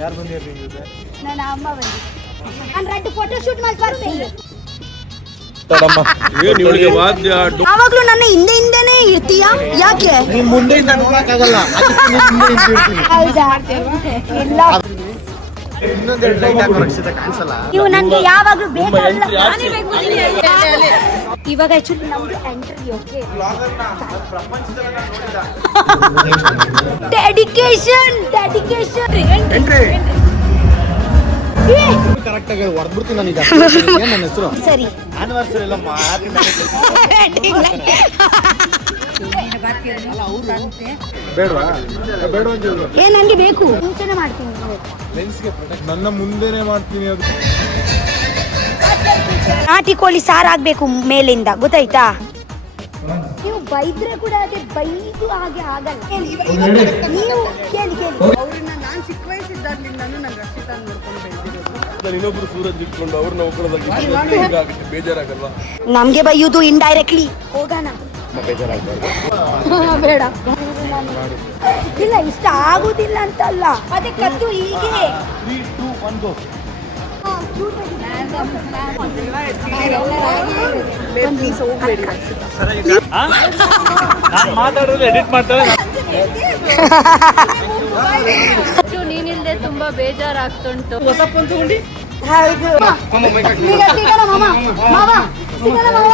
ಯಾರು ಬಂದಿರ್ರಿ ನಿಮ್ಮ ಜೊತೆ? ನನ್ನ ಅಮ್ಮ ಬಂದಿದ್ದೆ. ನಾನು ರೆಡ್ ಫೋಟೋ ಶೂಟ್ ಮಾಡಿ ಬರ್ತೀನಿ. ಯಾವಾಗ್ಲೂ ನನ್ನ ಹಿಂದೆನೇ ಇರ್ತೀಯಾ? ಯಾಕೆ ನೀನ್ ಮುಂದೆಯಿಂದ ನೋಡಕ್ಕಾಗಲ್ಲ. ಹೌದಾ? ಇಲ್ಲ, ಇನ್ನೊಂದೆರಡು ಲೈಟ್ ಹಾಕೋ ರಕ್ಷಿತ ಕಾಣಿಸಲ್ಲ. ನೀವು ನನ್ಗೆ ಯಾವಾಗ್ಲೂ ಬೇಕಲ್ಲ. ಇವಾಗ ಆಕ್ಚುಲಿ ನಮ್ದು ಎಂಟ್ರಿ. ಓಕೆ, ಡೆಡಿಕೇಶನ್ ಕರೆಕ್ಟ್ ಆಗಿ ಹೊಡೆದ್ಬಿಡ್ತೀನಿ ನನಗೆ. ಏನ್ ನನ್ನ ಹೆಸರು? ಸರಿ, ಆನಿವರ್ಸರಿ ಎಲ್ಲ ಬೇಡವಾ? ಬೇಡ ಅಂತ ಹೇಳಿದ್ರು. ಏ ನನ್ಗೆ ಬೇಕು, ಮುಂಚೆನೆ ಮಾಡ್ತೀನಿ. ಲೆನ್ಸ್ಗೆ ಪ್ರೊಟೆಕ್ಟ್ ನನ್ನ ಮುಂದೆನೆ ಮಾಡ್ತೀನಿ. ಅದು ನಾಟಿ ಕೋಳಿ ಸಾರು ಆಗ್ಬೇಕು ಮೇಲಿಂದ, ಗೊತ್ತಾಯ್ತಾ? ನೀವು ಬೈದ್ರೆ ಕೂಡ ಅದೇ ಬೈದು ಹಾಗೆ ಆಗಲ್ಲ. ನೀವು ಕೇಳಿ ಅವ್ರನ್ನ ನಾನು ಚಿಕ್ಕ ವಯಸ್ಸಿದ್ದಾಗ್ಲಿಂದಾನು ನನ್ನ ರಕ್ಷಿತ ನೋಡ್ಕೊಂಡು ಬೆಳೆದಿರೋದು. ಇನ್ನೊಬ್ರು ಸೂರಜ್ ಇಟ್ಕೊಂಡು ಅವ್ರನ್ನ ಒಕ್ಕಳೋದಾಗಿ ಬೇಜಾರಾಗಲ್ವಾ? ನಮ್ಗೆ ಬೈಯುದು ಇಂಡೈರೆಕ್ಟ್ಲಿ. ಹೋಗೋಣ, ಬೇಡ. ಇಲ್ಲ, ಇಷ್ಟ ಆಗುದಿಲ್ಲ ಅಂತಲ್ಲ, ಅದೇ ಕದ್ದು ಹೀಗೆ. 3, 2, 1 ಗೋ. ಪ್ಲೀಸ್ ಹೋಗ್ಬೇಡಿ ರಕ್ಷಿತ. ಮಾತಾಡೋದು ಎಡಿಟ್ ಮಾಡ್ತಾರೆ. ನೀನಿಲ್ದೆ ತುಂಬಾ ಬೇಜಾರಾಗ್ತುಂಟು. ಹೊಸಪ್ಪನ್ ತಗೊಂಡು ಹೌದು, ಈಗ ಸಿಗಲ್ಲ ಮಾಮ, ಸಿಗಲ್ಲ ಮಾಮ.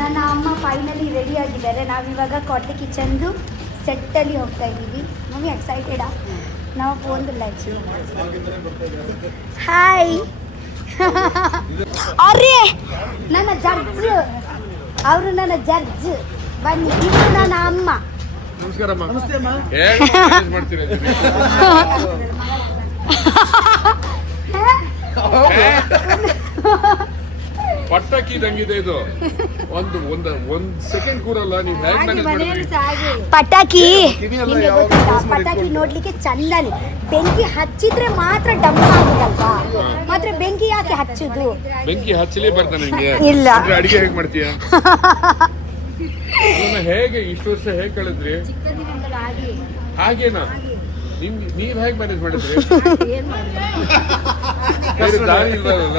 ನನ್ನ ಅಮ್ಮ ಫೈನಲಿ ರೆಡಿ ಆಗಿದ್ದಾರೆ. ನಾವಿವಾಗ ಕಾಟೆ ಕಿಚನ್ದು ಸೆಟ್ಟಲ್ಲಿ ಹೋಗ್ತಾ ಇದ್ದೀವಿ. ಮಮ್ಮಿ ಎಕ್ಸೈಟೆಡಾ? ನಾವು ಫೋನ್ದಿಲ್ಲ ಆ್ಯಕ್ಚುಲಿ. ಹಾಯ್. ಅರೇ, ನನ್ನ ಜಡ್ಜ್ ಅವರು, ನನ್ನ ಜಡ್ಜ್. ಬನ್ನಿ, ಇದು ನನ್ನ ಅಮ್ಮ. ನಮಸ್ಕಾರ ಅಮ್ಮ. ನಮಸ್ತೆ ಅಮ್ಮ. ಮಾಡ್ತೀರಾ? ಪಟಾಕಿ ಇದಂಗಿದೆ ಇದು. ಒಂದ್ ಸೆಕೆಂಡ್ ಕೂರಲ್ಲ. ನೀವು ಹೇಗೆ ಮ್ಯಾನೇಜ್ ಮಾಡ್ತೀರಿ? ಪಟಾಕಿ ನಿಮಗೆ ಗೊತ್ತಿಲ್ಲ, ಪಟಾಕಿ ನೋಡ್ಲಿಕ್ಕೆ ಚಂದನೆ. ಬೆಂಕಿ ಹಚ್ಚಿದ್ರೆ ಮಾತ್ರ ಡಮ್ಮ ಆಗುದಲ್ವಾ? ಮಾತ್ರ ಬೆಂಕಿ ಯಾಕೆ ಹಚ್ಚುದು? ಬೆಂಕಿ ಹಚ್ಚಲೇ ಬರ್ತಾನೆ ನಿಂಗೆ? ಇಲ್ಲ. ಅಡಿಗೆ ಹೇಗೆ ಮಾಡ್ತೀಯ? ಹೇಗೆ ಇಷ್ಟು ವರ್ಷ ಹೇಗೆ ಕಳೆದ್ರಿ? ಹಾಗೇನಾ? ನೀವ್ ಹೇಗೆ ಮ್ಯಾನೇಜ್ ಮಾಡಿದ್ರಿ? ದಾರಿ ಇಲ್ವಲ್ಲ.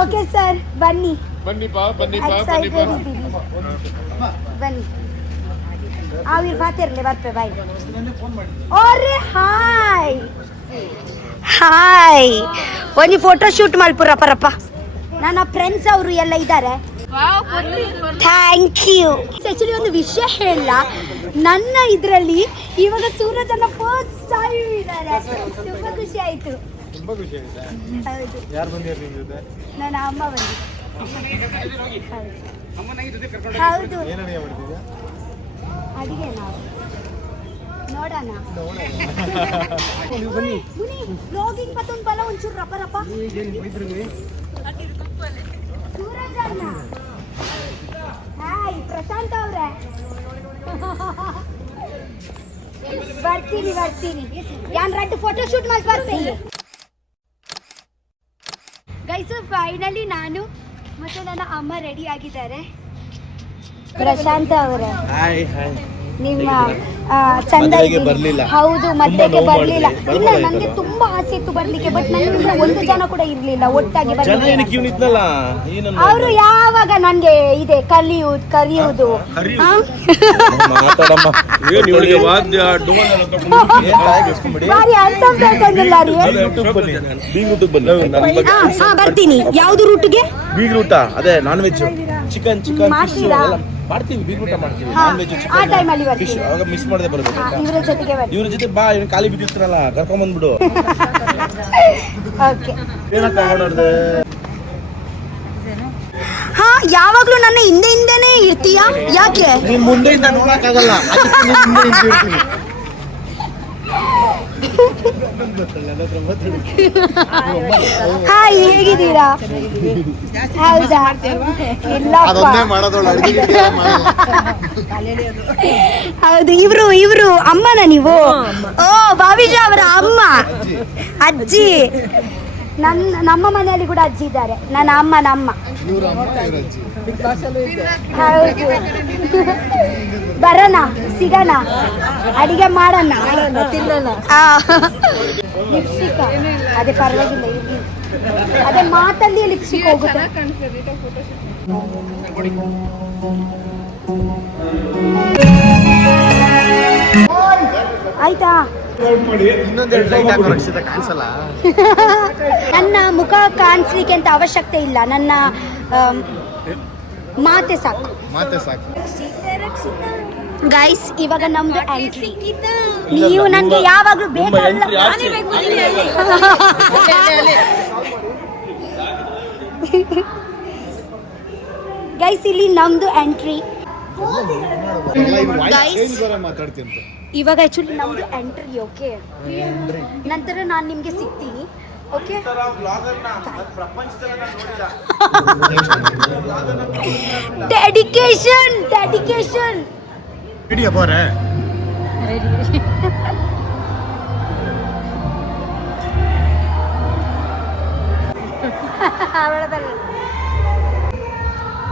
ಓಕೆ ಸರ್, ಬನ್ನಿ ಬನ್ನಿಪಾ. ಬನ್ನಿ. ಆವಿರ್ ಬಾತಿರ್ಲಿ, ಬರ್ತೆ ಬಾಯ್. ಓರೆ ಹಾಯ್. ಒಂದು ಫೋಟೋ ಶೂಟ್ ಮಲ್ಪುರಪ್ಪ. ನನ್ನ ಫ್ರೆಂಡ್ಸ್ ಅವರು ಎಲ್ಲ ಇದ್ದಾರೆ. Thank you. ಆಕ್ಚುಲಿ ಒಂದು ವಿಷಯ ಹೇಳ, ನನ್ನ ಇದರಲ್ಲಿ ಇವಾಗ ಸೂರಜ್ ಅನ್ನ ಫಸ್ಟ್ ಟೈಮ್ ಇದ್ದಾರೆ. ತುಂಬಾ ಖುಷಿ ಆಯ್ತು. ತುಂಬಾ ಖುಷಿ ಆಗಿದೆ. ಹೌದು, ಯಾರು ಬಂದಿರ್ರಿ ನಿಮ್ಮ ಜೊತೆ? ನನ್ನ ಅಮ್ಮ ಬಂದಿದ್ದು. ಹೌದು, ಏನು ಅಡಿಗೆ ಮಾಡ್ತಿದ್ಯಾ? ಅಡಿಗೆ ನಾವು ನೋಡೋಣ. ನೀವು ಬನ್ನಿ. ಬ್ಲಾಗಿಂಗ್ ಪತ್ತೊಂದು ಬಲ ಒಂಚೂರು ರಪ್ಪ. ಸೂರಜ್ ಅಣ್ಣ, ಹಾಯ್. ಪ್ರಶಾಂತ್ ಅವ್ರೆ, ಬರ್ತೀನಿ. ಯಾನ್ ರೆಡ್ ಫೋಟೋ ಶೂಟ್ ಮಾಡಿ ಬರ್ತೀನಿ. ಗೈಸ್, ಫೈನಲಿ ನಾನು ಮತ್ತೆ ನನ್ನ ಅಮ್ಮ ರೆಡಿ ಆಗಿದ್ದಾರೆ. ಪ್ರಶಾಂತ್ ಅವರೇ, ನಿಮ್ಮ ಚಂದ ಬರ್ಲಿಲ್ಲ. ಹೌದು, ಮದ್ವೆಗೆ ಬರ್ಲಿಲ್ಲ. ಇಲ್ಲ, ನನಗೆ ತುಂಬಾ ಆಸೆ ಇತ್ತು ಬರ್ಲಿಕ್ಕೆ, ಬಟ್ ನನ್ನಿಂದ ಒಂದು ಜನ ಕೂಡ ಇರ್ಲಿಲ್ಲ ಒಟ್ಟಾಗಿ ಬರ್ಲಿಕ್ಕೆ. ಅವರು ಯಾವಾಗ ನನ್ಗೆ ಇದೆ ಕಲಿಯುವುದು. ಬರ್ತೀನಿ. ಯಾವ್ದು ರೂಟ್ಗೆ? ಬೀಗ್ ರೂಟ, ಅದೇ ನಾನ್ ವೆಜ್, ಚಿಕನ್ ಮಾಡ್ತೀರಾ? ಮಾಡ್ತೀವಿ. ಬೀಗ್ ರೂಟ ಮಾಡ್ತೀವಿ. ನಾನ್ ವೆಜ್, ಆ ಟೈಮಲ್ಲಿ ಫಿಶ್. ಅವಾಗ ಮಿಸ್ ಮಾಡದೆ ಬರ್ಬೇಕು. ಇವ್ರ ಜೊತೆಗೆ ಇವ್ರ ಜೊತೆ ಬಾ. ಇವ್ನು ಖಾಲಿ ಬಿದ್ದಿರ್ತಾರಲ್ಲ, ಕರ್ಕೊಂಡ್ ಬಂದ್ಬಿಡು. ಓಕೆ. ಏನಕ್ಕ ಮಾಡೋದು? ಹಾ, ಯಾವಾಗ್ಲೂ ನನ್ನ ಹಿಂದೆನೇ ಇರ್ತೀಯಾ? ಯಾಕೆ ನೀನ್ ಮುಂದೆಯಿಂದ ನೋಡಕ್ಕಾಗಲ್ಲ. ಅದಕ್ಕೆ ನೀನ್ ಹಿಂದೆ ನಿಂತಿರ್ತೀನಿ. ಹಾಯ್, ಹೇಗಿದ್ದೀರಾ? ಹೌದಾ? ಇಲ್ಲಪ್ಪ, ಹೌದು. ಇವ್ರು ಅಮ್ಮನ ನೀವು? ಓ, ಭಾವಿಜಾ ಅವರ ಅಮ್ಮ, ಅಜ್ಜಿ. ನಮ್ಮ ಮನೆಯಲ್ಲಿ ಕೂಡ ಅಜ್ಜಿ ಇದ್ದಾರೆ. ನನ್ನ ಅಮ್ಮ ಹೌದು. ಬರೋಣ, ಸಿಗೋಣ, ಅಡಿಗೆ ಮಾಡೋಣ, ತಿನ್ನೋಣ. ಲಿಪ್ಸ್ಟಿಕ್ ಅದೇ ಪರವಾಗಿಲ್ಲ, ಇರ್ಲಿ. ಅದೇ ಮಾತಲ್ಲಿ ಲಿಪ್ಸ್ಟಿಕ್ ಹೋಗುತ್ತೆ. ಆಯ್ತಾ? ನನ್ನ ಮುಖ ಕಾಣಿಸ್ಲಿಕ್ಕೆ ಅಂತ ಅವಶ್ಯಕತೆ ಇಲ್ಲ, ನನ್ನ ಮಾತೆ ಸಾಕು. ಗೈಸ್, ಇವಾಗ ನಮ್ದು ಎಂಟ್ರಿ. ನೀವು ನನಗೆ ಯಾವಾಗಲೂ ಬೇಕಲ್ಲ. ಗೈಸ್, ಇಲ್ಲಿ ನಮ್ದು ಎಂಟ್ರಿ. ಇವಾಗ ಆಕ್ಚುಲಿ ನಮ್ದು ಎಂಟ್ರಿ. ಓಕೆ, ನಂತರ ನಾನು ನಿಮ್ಗೆ ಸಿಗ್ತೀನಿ. Okay, dedication.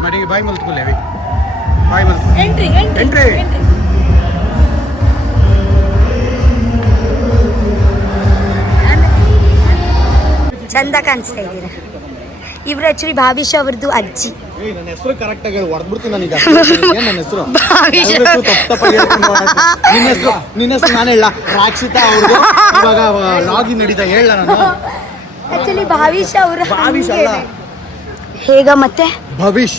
ಮನೆಗೆ ಬಾಯಿ ಮಲ್ತ್ಕೊಳ್ಳಿ. ಎಂಟ್ರಿ. ಚಂದ ಕಾಣಿಸ್ತಾ ಇದ್ದೀರಾ. ಇವ್ರು ಆಕ್ಚುಲಿ ಭಾವಿಷ್ ಅವ್ರದ್ದು ಅಜ್ಜಿ. ನನ್ನ ಹೆಸರು ಕರೆಕ್ಟ್ ಆಗಿ ಹೊಡೆದ್ಬಿಡ್ತೀನಿ ನನಗೆ. ನನ್ನ ಹೆಸರು ನಿನ್ನ ಹೆಸರು ನಾನು ಹೇಳ. ರಾಕ್ಷಿತಾ ಅವ್ರದ್ದು ಇವಾಗ ಲಾಗಿನ್ ನಡೀತಾ ಹೇಳ. ನಾನು ಆಕ್ಚುಲಿ ಭಾವಿಷ್ ಅವರ ಭಾವಿಷ್ ಅಲ್ಲ, ಹೇಗ ಮತ್ತೆ ಭವಿಷ್.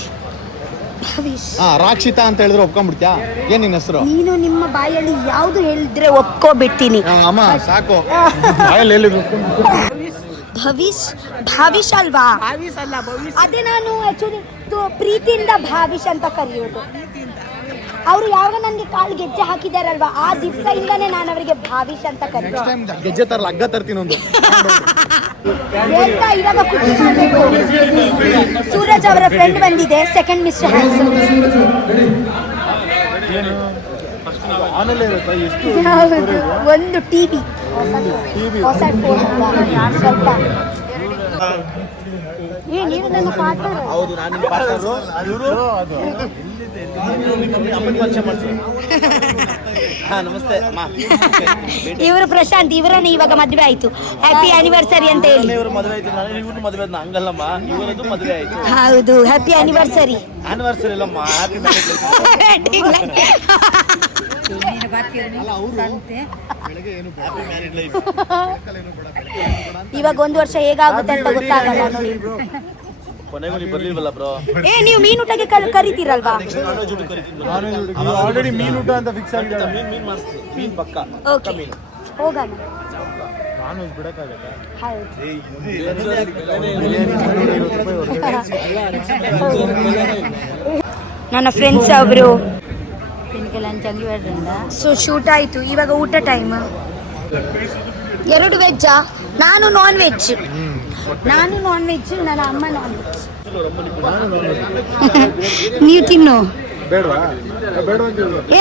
ಭಾವಿಷ್ ರಾಕ್ಷಿತಾ ಅಂತ ಹೇಳಿದ್ರೆ ಒಪ್ಕೊಂಡ್ಬಿಡ್ತ್ಯಾ? ಏನ್ ನಿನ್ನ ಹೆಸರು? ನೀನು ನಿಮ್ಮ ಬಾಯಲ್ಲಿ ಯಾವ್ದು ಹೇಳಿದ್ರೆ ಒಪ್ಕೋಬಿಡ್ತೀನಿ. ಅಮ್ಮ ಸಾಕು, ಬಾಯಲ್ಲಿ ಭಾವಿಷ್ ಅಲ್ವಾ? ಅದೇ ನಾನು ಆಕ್ಚುಲಿ ಪ್ರೀತಿಯಿಂದ ಭಾವಿಷ್ ಅಂತ ಕರೆಯೋದು. ಅವರು ಯಾವಾಗ ನನಗೆ ಕಾಲು ಗೆಜ್ಜೆ ಹಾಕಿದಾರಲ್ವಾ, ಆ ದಿವಸದಿಂದಾನೇ ನಾನು ಅವರಿಗೆ ಭಾವಿಷ್ ಅಂತ ಕರೆಯೋದು. ಗೆಜ್ಜೆ ತರಲ್ಲ, ಹಗ್ಗ ತರ್ತೀನಿ ಒಂದು. ಇವಾಗ ಖುಷಿ ಮಾಡಬೇಕು. ಸೂರಜ್ ಅವರ ಫ್ರೆಂಡ್ ಬಂದಿದೆ, ಸೆಕೆಂಡ್ ಮಿಸ್ಟರ್ ಹ್ಯಾಂಡ್ಸಮ್. ಹೌದು, ಒಂದು ಟಿವಿ, ಹೊಸ ಫೋನ್. ಸ್ವಲ್ಪ ನೀವು ನನ್ನ ಪಾರ್ಟ್ನರ್. ಹೌದು, ನಾನು ಪಾರ್ಟ್ನರು. ನಮಸ್ತೆ. ಇವರು ಪ್ರಶಾಂತ್, ಇವರನ್ನ ಇವಾಗ ಮದುವೆ ಆಯ್ತು. ಹ್ಯಾಪಿ ಆನಿವರ್ಸರಿ ಅಂತ ಹೇಳಿ. ಇವರು ಮದುವೆ ಆಯ್ತು, ಇವ್ರು ಮದುವೆ ಆಯ್ತು. ಹಂಗಲ್ಲಮ್ಮ, ಇವರದ್ದು ಮದುವೆ ಆಯ್ತು. ಹೌದು, ಹ್ಯಾಪಿ ಆನಿವರ್ಸರಿ. ಆನಿವರ್ಸರಿ ಇಲ್ಲಮ್ಮ, ಹ್ಯಾಪಿ ಮ್ಯಾರೇಜ್. ಇವಾಗ 1 ವರ್ಷ ಹೇಗಾಗುತ್ತೆ ಅಂತ ಗೊತ್ತಾಗಲ್ಲ ನೋಡಿ. ಕೊನೆಗೂ ನೀವು ಬರ್ಲಿಲ್ವಲ್ಲ ಬ್ರೋ? ನೀವು ಮೀನೂಟಕ್ಕೆ ಕರಿತೀರಲ್ವಾ? ಆಲ್ರೆಡಿ ಮೀನೂಟ ಅಂತ ಫಿಕ್ಸ್ ಆಗಿದೆ. ಮೀನ್ ಪಕ್ಕ. ಓಕೆ, ಹೋಗೋಣ. ನಾನು ಬಿಡಕ್ಕಾಗತ್ತಾ? ನನ್ನ ಫ್ರೆಂಡ್ಸ್ ಅವರು ಸೊ ಶೂಟ್ ಆಯ್ತು. ಇವಾಗ ಊಟ ಟೈಮ್. 2 ವೆಜ್ಜಾ? ನಾನು ನಾನ್ ವೆಜ್. ನನ್ನ ಅಮ್ಮ ನಾನ್ ವೆಜ್. ನೀವು ತಿನ್ನು.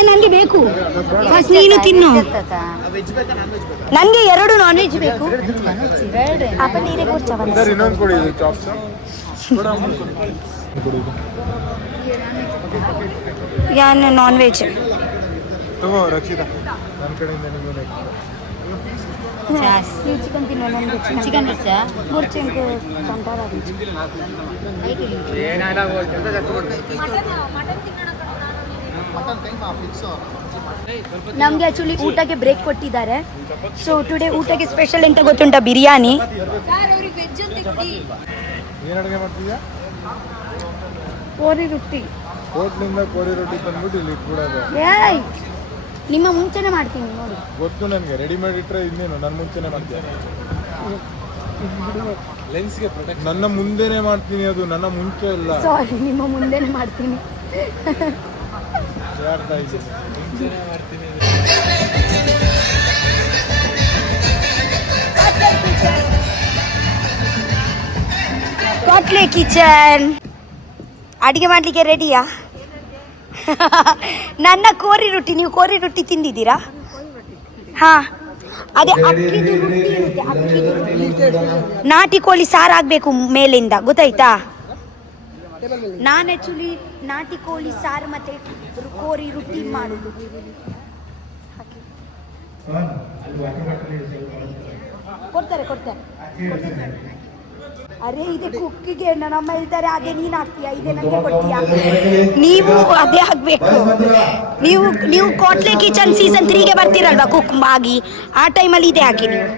ನನಗೆ ಬೇಕು. ಫಸ್ಟ್ ನೀನು ತಿನ್ನು. ನನಗೆ 2 ನಾನ್ ವೆಜ್ ಬೇಕು. ಯಾನು ನಾನ್ ವೆಜ್ ಚಿಕನ್ ತಿನ್ನೋ. ನನಗೆ ಚಿಕನ್ ನಮಗೆ ಆಕ್ಚುಲಿ ಊಟಕ್ಕೆ ಬ್ರೇಕ್ ಕೊಟ್ಟಿದ್ದಾರೆ. ಸೊ ಟುಡೇ ಊಟಕ್ಕೆ ಸ್ಪೆಷಲ್ ಎಂತ ಗೊತ್ತುಂಟ? ಬಿರಿಯಾನಿ. ಕೋರಿ ರೊಟ್ಟಿ. ಕೋರಿ ರೊಟ್ಟಿ ತಂದ್ಬಿಟ್ಟು ಇಲ್ಲಿ ಇಟ್ಬಿಡೋದು. ಏಯ್, ನಿಮ್ಮ ಮುಂಚೆನೆ ಮಾಡ್ತೀನಿ ನೋಡಿ. ಗೊತ್ತು ನನಗೆ, ರೆಡಿಮೇಡ್ ಇಟ್ಟರೆ ಇನ್ನೇನು ನನ್ನ ಮುಂಚೆನೆ ಮಾಡ್ತೀನಿ. ಲೆನ್ಸ್ಗೆ ಪ್ರೊಟೆಕ್ಟ್ ನನ್ನ ಮುಂದೆನೆ ಮಾಡ್ತೀನಿ, ಅದು ನನ್ನ ಮುಂಚೆ ಇಲ್ಲ. ಸಾರಿ, ನಿಮ್ಮ ಮುಂದೆನೆ ಮಾಡ್ತೀನಿ. ಯಾರ್ತಾ ಇದ್ದೀನಿ, ಮುಂಚೆನೆ ಮಾಡ್ತೀನಿ. ಕಾಟ್ಲೆ ಕಿಚನ್. ಅಡಿಗೆ ಮಾಡ್ಲಿಕ್ಕೆ ರೆಡಿಯಾ? ನನ್ನ ಕೋರಿ ರೊಟ್ಟಿ. ನೀವು ಕೋರಿ ರೊಟ್ಟಿ ತಿಂದಿದ್ದೀರಾ? ಹಾ, ಅದೇ ಅಕ್ಕಿದು ರೊಟ್ಟಿ ಇರುತ್ತೆ, ಅಕ್ಕಿದು ರೊಟ್ಟಿ. ನಾಟಿ ಕೋಳಿ ಸಾರು ಆಗ್ಬೇಕು ಮೇಲಿಂದ, ಗೊತ್ತಾಯ್ತಾ? ನಾನು ಆ್ಯಕ್ಚುಲಿ ನಾಟಿ ಕೋಳಿ ಸಾರು ಮತ್ತೆ ಕೋರಿ ರೊಟ್ಟಿ ಮಾಡೋದು. ಕೊಡ್ತಾರೆ. ಅರೆ ಇದೆ ಕುಕ್ಕಿಗೆ ನನ್ನಮ್ಮ ಹೇಳ್ತಾರೆ, ಅದೇ ನೀನು ಹಾಕ್ತೀಯಾ, ಇದೇ ನನಗೆ ಕೊಡ್ತೀಯಾ? ನೀವು ಅದೇ ಹಾಕ್ಬೇಕು. ನೀವು ಕೋಟ್ಲೆ ಕಿಚನ್ ಸೀಸನ್ 3ಗೆ ಬರ್ತೀರಲ್ವಾ ಕುಕ್ ಆಗಿ, ಆ ಟೈಮಲ್ಲಿ ಇದೇ ಹಾಕಿ ನೀವು.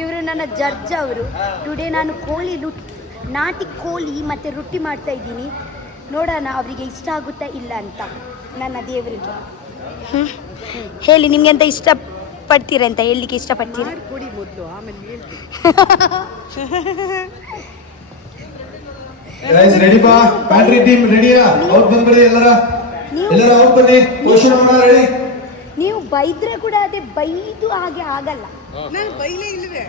ಇವರು ನನ್ನ ಜಡ್ಜ್ ಅವರು. ಟುಡೇ ನಾನು ನಾಟಿ ಕೋಳಿ ಮತ್ತು ರೊಟ್ಟಿ ಮಾಡ್ತಾ ಇದ್ದೀನಿ. ನೋಡೋಣ ಅವರಿಗೆ ಇಷ್ಟ ಆಗುತ್ತಾ ಇಲ್ಲ ಅಂತ. ನನ್ನ ದೇವರಿಗೆ ಹೇಳಿ, ನಿಮ್ಗೆ ಅಂತ ಇಷ್ಟಪಡ್ತೀರ ಅಂತ ಹೇಳಲಿಕ್ಕೆ ಇಷ್ಟಪಡ್ತೀರ? ಕೊಡಿ ಮೊದಲು, ಆಮೇಲೆ ಹೇಳ್ತೀನಿ. ರೆಡಿ ಬಾ, ಬ್ಯಾಟ್ರಿ ಟೀಮ್ ರೆಡಿಯಾ? ಔಟ್ ಬಂದ್ಬಿಡಿ ಎಲ್ಲರ ಔಟ್ ಬನ್ನಿ. Question ready. ನೀವು ಬೈದ್ರೆ ಕೂಡ ಅದೇ ಬೈದು ಹಾಗೆ ಆಗಲ್ಲ. ನಾನು ಬೈಲೇ ಇಲ್ವೇ?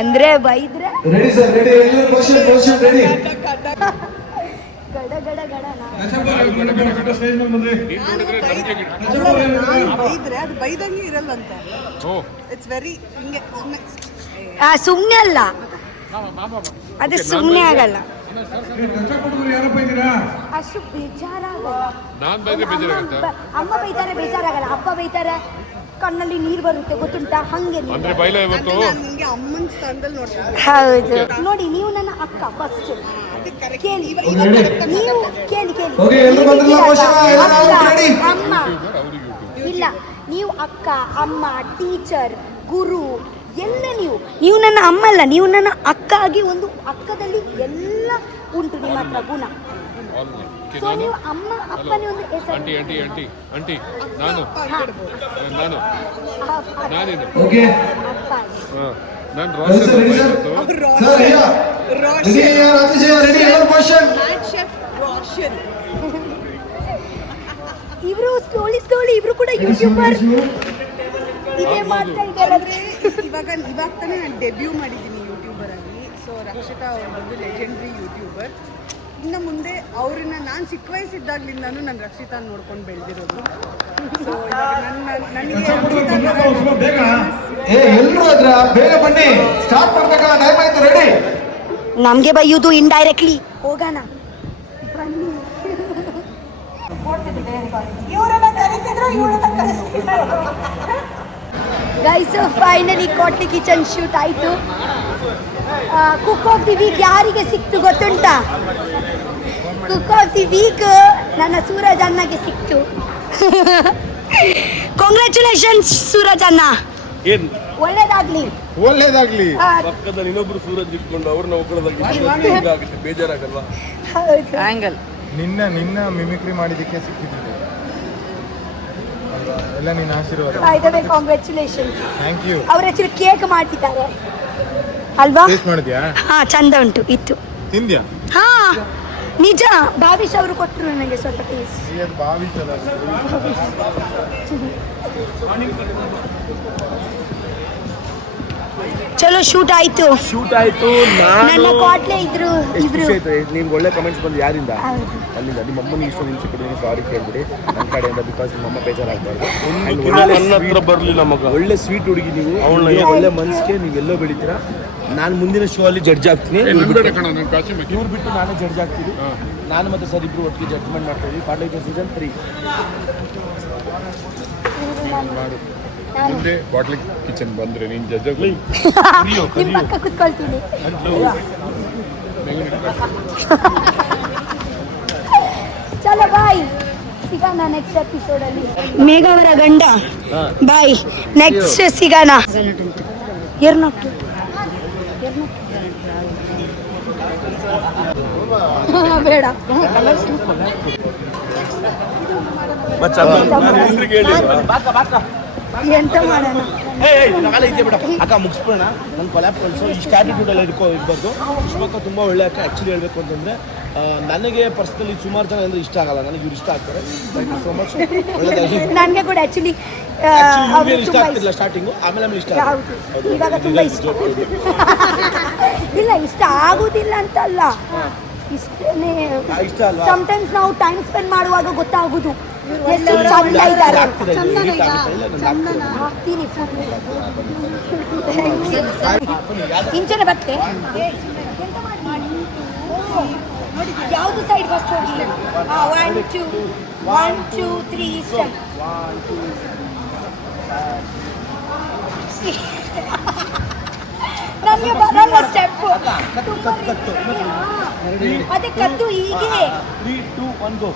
ಅಂದ್ರೆ ಬೈದ್ರೆ ರೆಡಿ ಸರ್, ರೆಡಿ. ಎಲ್ಲರೂ ಕ್ವಶ್ಚನ್ ರೆಡಿ. ಗಡ ಗಡ ಗಡ ಬೈದ್ರೆ ಅದು ಬೈದಂಗೆ ಇರಲ್ವಂತೆ. ಇಟ್ಸ್ ವೆರಿ ಹಿಂಗೆ ಸುಮ್ಮನೆ ಅಲ್ಲ, ಅದೇ ಸುಮ್ಮನೆ ಆಗಲ್ಲ, ಅಷ್ಟು ಬೇಜಾರಾಗಲ್ಲ. ಅಮ್ಮ ಬೈತಾರೆ ಬೇಜಾರಾಗಲ್ಲ, ಅಪ್ಪ ಬೈತಾರೆ ಕಣ್ಣಲ್ಲಿ ನೀರು ಬರುತ್ತೆ, ಗೊತ್ತುಂಟಾ? ಹಂಗೆ ನಿಮ್ಗೆ ಅಮ್ಮನ ಸ್ಥಾನದಲ್ಲಿ ನೋಡ್ತೀನಿ. ಹೌದು. ನೋಡಿ, ನೀವು ನನ್ನ ಅಕ್ಕ ಫಸ್ಟ್ ಕೇಳಿ, ನೀವು ಕೇಳಿ ಅಮ್ಮ ಇಲ್ಲ, ನೀವು ಅಕ್ಕ, ಅಮ್ಮ, ಟೀಚರ್, ಗುರು ಎಲ್ಲ ನೀವು ನನ್ನ ಅಮ್ಮ ಅಲ್ಲ, ನೀವು ನನ್ನ ಅಕ್ಕ ಆಗಿ ಒಂದು ಅಕ್ಕದಲ್ಲಿ ಎಲ್ಲ ಉಂಟು ನಿಮ್ಮ ಹತ್ರ ಗುಣ. ಸೊ ನೀವು ಅಮ್ಮ ಅಪ್ಪನೇ ಒಂದು ಹೆಸರು. ಇವರು ಸ್ಲೋಲಿ ಇವರು ಕೂಡ ಯೂಟ್ಯೂಬರ್ ಇದೇ ಮಾಡ್ತಾ ಇದ್ದಾರೆ. ಇವಾಗ ತಾನೇ ನಾನು ಡೆಬ್ಯೂ ಮಾಡಿದ್ದೀನಿ ಯೂಟ್ಯೂಬರ್ ಆಗಿ. ಸೊ ರಕ್ಷಿತಾ ಅವರು ಬಂದು ಲೆಜೆಂಡ್ರಿ ಯೂಟ್ಯೂಬರ್. ಇನ್ನು ಮುಂದೆ ಅವ್ರನ್ನ ನಾನು ಚಿಕ್ಕ ವಯಸ್ಸಿದ್ದಾಗ್ಲಿಂದಾನು ನಾನು ರಕ್ಷಿತಾ ನೋಡ್ಕೊಂಡು ಬೆಳೆದಿರೋದು. ಸೊ ನನಗೆ ನಮಗೆ ಬೈಯುವುದು ಇಂಡೈರೆಕ್ಟ್ಲಿ. ಹೋಗೋಣ ಬನ್ನಿ. Guys, finally Kotli kitchen shoot ಆಯಿತು. ಕುಕ್ ಆಫ್ ದಿ ವೀಕ್ ಯಾರಿಗೆ ಸಿಕ್ತು ಗೊತ್ತುಂಟಾ? ಕುಕ್ ಆಫ್ ದಿ ವೀಕ್ ನನ್ನ ಸೂರಜ್ ಅಣ್ಣಗೆ ಸಿಕ್ತು. ಕಾಂಗ್ರ್ಯಾಚುಲೇಷನ್ಸ್ ಸೂರಜ್ ಅಣ್ಣ, ಒಳ್ಳೇದಾಗ್ಲಿ. ಪಕ್ಕದಲ್ಲಿ ಇನ್ನೊಬ್ರು ಸೂರಜ್ ಇಟ್ಕೊಂಡು ಅವ್ರನ್ನ ಒಕ್ಕಳದಾಗಿ ಬೇಜಾರಾಗಲ್ವಾ? ಹೌದು. ನಿನ್ನ ಮಿಮಿಕ್ರಿ ಮಾಡಿದ್ದಕ್ಕೆ ಸಿಕ್ಕಿದ್ದು ಎಲ್ಲ ನಿನ್ನ ಆಶೀರ್ವಾದ. ಕಾಂಗ್ರ್ಯಾಚುಲೇಷನ್ಸ್. Thank you. ಅವ್ರು ಆಕ್ಚುಲಿ ಕೇಕ್ ಮಾಡಿದ್ದಾರೆ ಅಲ್ವಾ? ಟೇಸ್ಟ್ ಮಾಡಿದ್ಯಾ? ಹಾ, ಚಂದ ಉಂಟು. ಇತ್ತು. ತಿಂದ್ಯಾ? ಹಾ, ನಿಜ. ಭಾವಿಶ್ ಅವರು ಕೊಟ್ಟರು ನನಗೆ ಸ್ವಲ್ಪ ಟೇಸ್ಟ್. ಚಲೋ ಶೂಟ್ ಆಯ್ತು. ನನ್ನ ಕಾಟ್ಲೆ ಇದ್ರು ಇಬ್ರು. ನಿಮ್ಗೆ ಒಳ್ಳೆ ಕಮೆಂಟ್ಸ್ ಬಂದು ಯಾರಿಂದ? ಅಲ್ಲಿಂದ ನಿಮ್ಮ ಅಮ್ಮನಿಗೆ ಇಷ್ಟ ನಿಮಿಷ ಕೊಡಿ, ಸಾರಿ ಕೇಳ್ಬಿಡಿ ನನ್ನ ಕಡೆಯಿಂದ. ಬಿಕಾಸ್ ನಿಮ್ಮ ಅಮ್ಮ ಬೇಜಾರಾಗಬಾರ್ದು. ನನ್ನ ಹತ್ರ ಬರಲಿಲ್ಲ ಮಗ. ಒಳ್ಳೆ ಸ್ವೀಟ್ ಹುಡುಗಿ ನೀವು, ಅವಳ ಒಳ್ಳೆ ಮನಸ್ಸಿಗೆ ನೀವೆಲ್ಲೋ ಬೆಳಿತೀರಾ. ನಾನು ಮುಂದಿನ ಶೋ ಅಲ್ಲಿ ಜಡ್ಜ್ ಆಗ್ತೀನಿ. ಇವ್ರು ಬಿಟ್ಟು ನಾನೇ ಜಡ್ಜ್ ಆಗ್ತೀನಿ. ನಾನು ಮತ್ತೆ ಸರ್ ಇಬ್ರು ಒಟ್ಟಿಗೆ ಜಡ್ಜ್ಮೆಂಟ್ ಮಾಡ್ತಾ ಇದೀವಿ. ಪಾರ್ಟಿ ಸೀಸನ್ 3 ಮುಂದೆ ಬಾಟ್ಲಿ ಕಿಚನ್ ಬಂದ್ರೆ ನೀನ್ ಜಡ್ಜ್ ನಿಮ್ಮ ಪಕ್ಕ ಕುತ್ಕೊಳ್ತೀನಿ. ಚಲೋ ಬಾಯ್, ಸಿಗೋಣ ನೆಕ್ಸ್ಟ್ ಎಪಿಸೋಡ್ ಅಲ್ಲಿ. ಮೇಘವರ ಗಂಡ ಬಾಯ್, ನೆಕ್ಸ್ಟ್ ಸಿಗೋಣ. ಎರ್ನೊಟ್ಟು ಬೇಡ, ಎಂತ ಮಾಡೋಣ? ಅಕ್ಕ ಮುಗಿಸ್ಬಿಡೋಣ. ನನ್ನ ಕೊಲ್ಯಾಪ್ ಕಳಿಸೋ ಇಷ್ಟು ಆ್ಯಟಿಟ್ಯೂಡ್ ಎಲ್ಲ ಇರ್ಬಾರ್ದು. ಪುಷ್ಪಕ್ಕ ತುಂಬ ಒಳ್ಳೆ ಅಕ್ಕ. ಆ್ಯಕ್ಚುಲಿ ಹೇಳಬೇಕು ಅಂತಂದರೆ ನನಗೆ ಪರ್ಸ್ನಲಿ ಸುಮಾರು ಜನ ಅಂದರೆ ಇಷ್ಟ ಆಗಲ್ಲ, ನನಗೆ ಇವ್ರು ಇಷ್ಟ ಆಗ್ತಾರೆ. Thank you so much. ಒಳ್ಳೆದಾಗಿ. ನನಗೆ ಕೂಡ ಆ್ಯಕ್ಚುಲಿ ಇಷ್ಟ ಆಗ್ತಿಲ್ಲ ಸ್ಟಾರ್ಟಿಂಗು, ಆಮೇಲೆ ಇಷ್ಟ ಆಗುತ್ತೆ. ಇವಾಗ ತುಂಬ ಇಷ್ಟ. ಇಲ್ಲ, ಇಷ್ಟ ಆಗುದಿಲ್ಲ ಅಂತಲ್ಲ, ಇಷ್ಟನೇ. ಇಷ್ಟ ಅಲ್ಲ. ಸಮ್ಟೈಮ್ಸ್ ನಾವು ಟೈಮ್ ಸ್ಪೆಂಡ್ ಮಾಡುವಾಗ ಗೊತ್ತಾಗೋದು ಎಷ್ಟು ಚಂದ ಇದ್ದಾರೆ. ಹಾಕ್ತೀನಿ ಇಂಚನೆ ಬತ್ತೆ ಯಾವುದು ಸೈಡ್ ಫಸ್ಟ್ ಹೋಗಿ 1 2 3 ಸ್ಟೆಪ್ ನನಗೆ ಬರಲ್ಲ ಸ್ಟೆಪ್ ಅದೇ ಕದ್ದು ಹೀಗೆ 3 2 1 ಗೋ.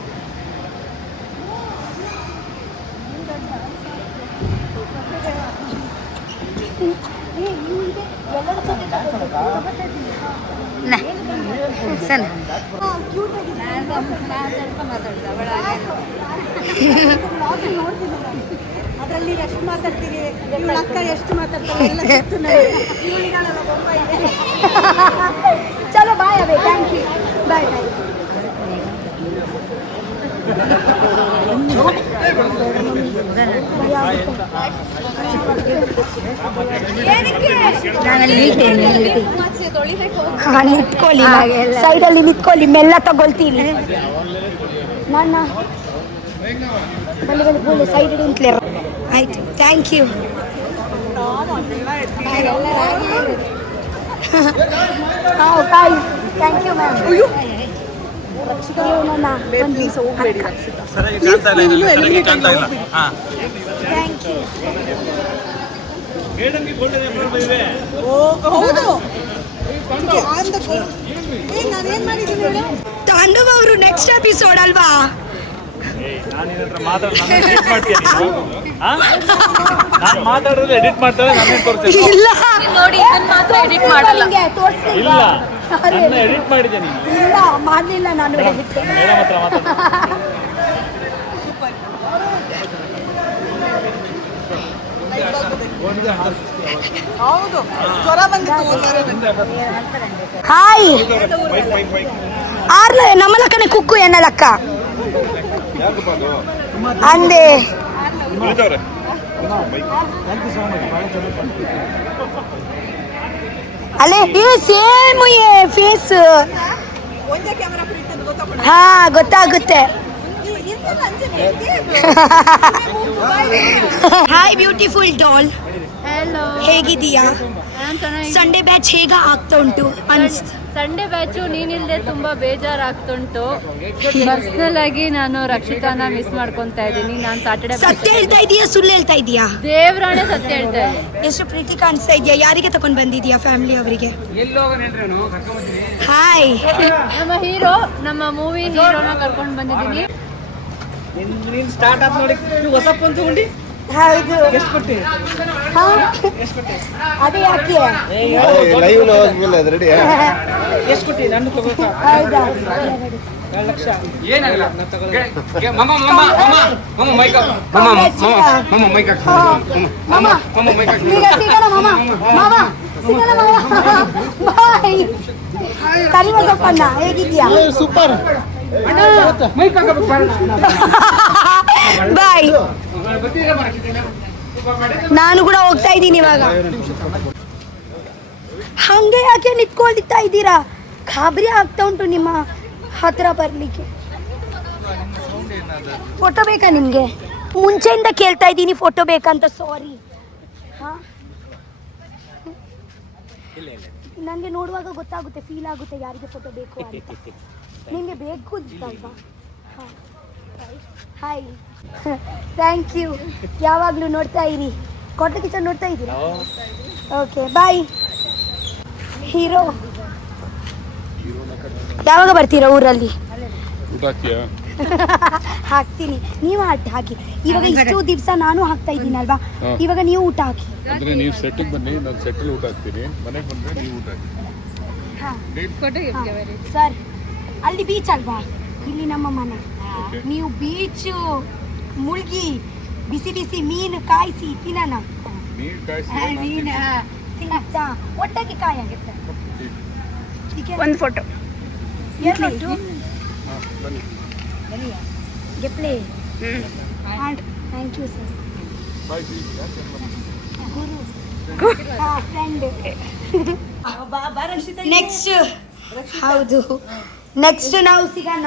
ಅದರಲ್ಲಿ ಎಷ್ಟು ಮಾತಾಡ್ತೀರಿ ಇವಳ ಅಕ್ಕ ಎಷ್ಟು ಮಾತಾಡ್ತಾರೆ ಎಲ್ಲ ಗೊತ್ತು ನನಗೆ. ಇವಳಿಗಾಳೆಲ್ಲ ಬೊಮ್ಮ ಇದೆ. ಚಲೋ ಬಾಯ್ ಅವೇ ಥ್ಯಾಂಕ್ ಯು ಬಾಯ್ ಬಾಯ್. ನಿಂತ್ಕೊಳ್ಳಿ ಸೈಡಲ್ಲಿ ನಿಂತ್ಕೊಳ್ಳಿ ಮೆಲ್ಲ ತಗೊಳ್ತೀನಿ ನನ್ನ ಬಲ್ಲಿ ಬಲ್ಲಿ ಬೋಲೆ ಸೈಡ್ ನಿಂತ್ಲೆ ಆಯ್ತು ಥ್ಯಾಂಕ್ ಯು. ಹಾಂ bye thank you ma'am. Please ಹೋಗ್ಬೇಡಿ ರಕ್ಷಿತಾ. Thank you. ಹೌದು ನಾನೇನ್ ಮಾಡಿದ್ದೀನಿ ಹೇಳು. ತಾಂಡವ್ ಅವರು ನೆಕ್ಸ್ಟ್ ಎಪಿಸೋಡ್ ಅಲ್ವಾ? ನಾನು ಮಾತಾಡಿದ್ರೆ ಎಡಿಟ್ ಮಾಡ್ತಾರೆ, ನಾನೇನು ತೋರಿಸ್ತೀನಿ ಇಲ್ಲ ನೋಡಿ ಇದನ್ನ ಮಾತ್ರ ಎಡಿಟ್ ಮಾಡಲ್ಲ. ಇಲ್ಲ, ನನ್ನ ಎಡಿಟ್ ಮಾಡಿದ್ದೀನಿ. ಇಲ್ಲ ಮಾಡಲಿಲ್ಲ ನಾನು edit. ಮೇಡಮ್ ಹತ್ರ ಮಾತಾಡಿ. ಹೌದು ಜ್ವರ ಬಂದಿತ್ತು. ಹಾಯ್ ಆರ್ಲ ನಮ್ಮಲಕ್ಕನೆ ಕುಕ್ಕು ಎನ್ನಲಕ್ಕ ಅಂದೆ ಅಲ್ಲೇ ಸೇಮ್ ಫೇಸ್. ಹಾ ಗೊತ್ತಾಗುತ್ತೆ. ಹಾಯ್ ಬ್ಯೂಟಿಫುಲ್ ಡಾಲ್, ಹಲೋ, ಹೇಗಿದೀಯಾ? ನಾನು ಚೆನ್ನಾಗಿ. ಸಂಡೇ ಬ್ಯಾಚ್ ಹೇಗ ಆಗ್ತಾ ಉಂಟು ಅನ್ಸ್ತು? ಸಂಡೇ ಬ್ಯಾಚು ನೀನಿಲ್ದೆ ತುಂಬಾ ಬೇಜಾರಾಗ್ತುಂಟು. ಪರ್ಸನಲ್ ಆಗಿ ನಾನು ರಕ್ಷಿತಾನ ಮಿಸ್ ಮಾಡ್ಕೊಂತಾ ಇದ್ದೀನಿ. ನಾನು ಸಾಟರ್ಡೆ ಸತ್ಯ ಹೇಳ್ತಾ ಇದೀಯಾ ಸುಳ್ಳು ಹೇಳ್ತಾ ಇದೀಯಾ? ದೇವ್ರಾಣೆ ಸತ್ಯ ಹೇಳ್ತಾ ಇದ್ದೀನಿ. ಎಷ್ಟು ಪ್ರೀತಿ ಕಾಣಿಸ್ತಾ ಇದೆಯಾ? ಯಾರಿಗೆ ತಗೊಂಡ್ ಬಂದಿದ್ಯಾ ಫ್ಯಾಮಿಲಿ ಅವರಿಗೆ? ಹಾಯ್ ನಮ್ಮ ಹೀರೋ, ನಮ್ಮ ಮೂವಿ ಹೀರೋನ ಕರ್ಕೊಂಡು ಬಂದಿದ್ದೀನಿ. ಹೌದು. ಹಾ? ಅದೇ ಯಾಕೆ ಲೈವ್ ಹೋದ್ಮೇಲೆ ಅದು ರೆಡಿ. ಹೌದಾ? ಕರಿಮಸಪ್ಪಣ್ಣ ಹೇಗಿದ್ಯಾ? ಸೂಪರ್ ಬಾಯ್. ನಾನು ಕೂಡ ಹೋಗ್ತಾ ಇದ್ದೀನಿ ಇವಾಗ. ಹಂಗೆ ಯಾಕೆ ನಿಂತ್ಕೊಳ್ತಾ ಇದ್ದೀರಾ? ಗಾಬರಿ ಆಗ್ತಾ ಉಂಟು ನಿಮ್ಮ ಹತ್ರ ಬರ್ಲಿಕ್ಕೆ. ಫೋಟೋ ಬೇಕಾ ನಿಮ್ಗೆ? ಮುಂಚೆಯಿಂದ ಕೇಳ್ತಾ ಇದ್ದೀನಿ ಫೋಟೋ ಬೇಕಂತ. ಸಾರಿ. ಹಾ ನನಗೆ ನೋಡುವಾಗ ಗೊತ್ತಾಗುತ್ತೆ, ಫೀಲ್ ಆಗುತ್ತೆ ಯಾರಿಗೆ ಫೋಟೋ ಬೇಕು ಅಂತ. ನಿಮಗೆ ಬೇಕು ಅಂತಲ್ವಾ? ಹಾಂ ಹಾಯ್ ಥ್ಯಾಂಕ್ ಯು. ಯಾವಾಗಲೂ ನೋಡ್ತಾ ಇರಿ. ಕಾಟನ್ ಕಿಚನ್ ನೋಡ್ತಾ ಇದ್ದೀರಾ? Okay bye. ಹೀರೋ ಯಾವಾಗ ಬರ್ತೀರಾ ಊರಲ್ಲಿ? ಹಾಕ್ತೀನಿ, ನೀವು ಹಾಕಿ. ಇವಾಗ ಇಷ್ಟು ದಿವಸ ನಾನು ಹಾಕ್ತಾ ಇದ್ದೀನಲ್ವಾ, ಇವಾಗ ನೀವು ಊಟ ಹಾಕಿ. ಅಂದ್ರೆ ನೀವು ಸೆಟ್ಟಿಗೆ ಬನ್ನಿ, ನಾನು ಸೆಟ್ಟಲ್ಲಿ ಊಟ ಹಾಕ್ತೀನಿ. ಮನೆಗೆ ಬಂದ್ರೆ ನೀವು ಊಟ ಹಾಕಿ. ಸರ್ ಅಲ್ಲಿ ಬೀಚ್ ಅಲ್ವಾ, ಇಲ್ಲಿ ನಮ್ಮ ಮನೆ. ನೀವು ಬೀಚ್ ಮುಳುಗಿ ಬಿಸಿ ಬಿಸಿ ಮೀನು ಕಾಯಿಸಿ ತಿನ್ನೋಣ. ನೀರು ಕಾಯಿಸಿ ಮೀನು ತಿಂತಾ ಒಟ್ಟಾಗಿ ಕಾಯಿ ಆಗುತ್ತೆ. ಒಂದು ಫೋಟೋ ಎರಡು ಗೆಪ್ಲೆ. Thank you sir. Friend. Next ಹೌದು, ನೆಕ್ಸ್ಟ್ ನಾವು ಸಿಗೋಣ.